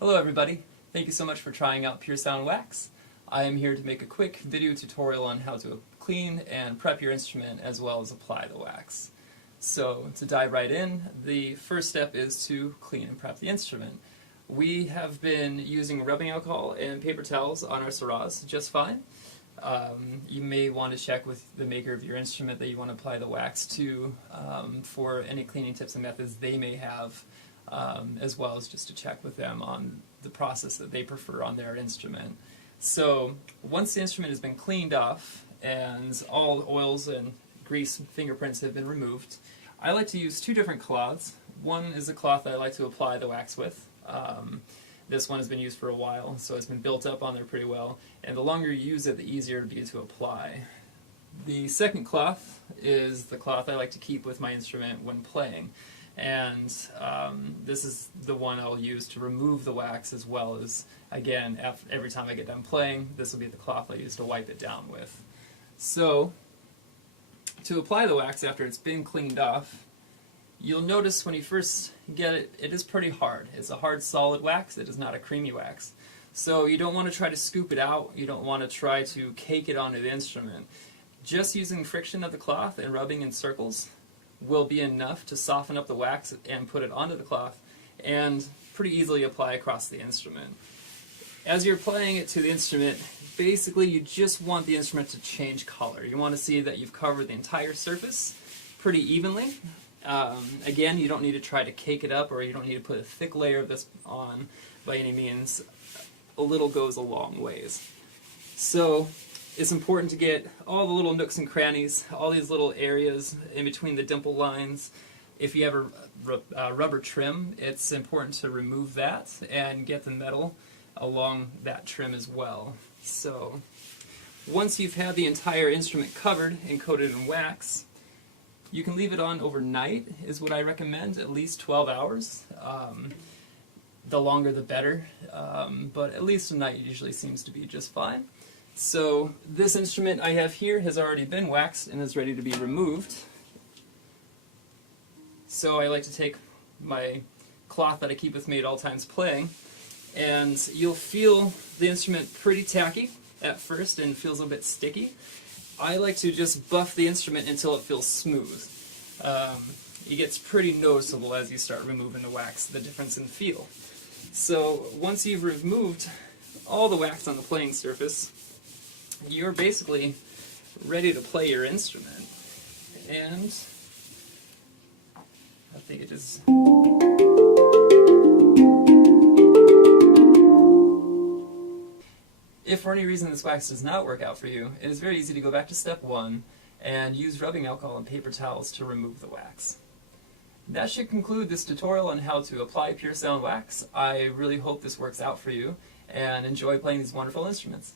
Hello everybody, thank you so much for trying out Pure Sound Wax. I am here to make a quick video tutorial on how to clean and prep your instrument as well as apply the wax. So to dive right in, the first step is to clean and prep the instrument. We have been using rubbing alcohol and paper towels on our Syrahs just fine. You may want to check with the maker of your instrument that you want to apply the wax to for any cleaning tips and methods they may have. As well as just to check with them on the process that they prefer on their instrument. So once the instrument has been cleaned off and all the oils and grease and fingerprints have been removed, I like to use two different cloths. One is a cloth that I like to apply the wax with. This one has been used for a while, so it's been built up on there pretty well, and the longer you use it, the easier it'll be to apply. The second cloth is the cloth I like to keep with my instrument when playing. And this is the one I'll use to remove the wax, as well as, again, every time I get done playing, this will be the cloth I use to wipe it down with. So, to apply the wax after it's been cleaned off, you'll notice when you first get it, it is pretty hard. It's a hard, solid wax. It is not a creamy wax. So you don't want to try to scoop it out. You don't want to try to cake it onto the instrument. Just using friction of the cloth and rubbing in circles will be enough to soften up the wax and put it onto the cloth and pretty easily apply across the instrument. As you're applying it to the instrument, basically you just want the instrument to change color. You want to see that you've covered the entire surface pretty evenly. Again, you don't need to try to cake it up, or you don't need to put a thick layer of this on by any means. A little goes a long ways. So it's important to get all the little nooks and crannies, all these little areas in between the dimple lines. If you have a rubber trim, it's important to remove that and get the metal along that trim as well. So once you've had the entire instrument covered and coated in wax, you can leave it on overnight is what I recommend, at least 12 hours. The longer the better, but at least a night usually seems to be just fine. So this instrument I have here has already been waxed and is ready to be removed. So I like to take my cloth that I keep with me at all times playing, and you'll feel the instrument pretty tacky at first and feels a bit sticky. I like to just buff the instrument until it feels smooth. It gets pretty noticeable as you start removing the wax, the difference in feel. So once you've removed all the wax on the playing surface, you're basically ready to play your instrument. And I think it is. If for any reason this wax does not work out for you, it is very easy to go back to step one and use rubbing alcohol and paper towels to remove the wax. That should conclude this tutorial on how to apply Pure Sound Wax. I really hope this works out for you and enjoy playing these wonderful instruments.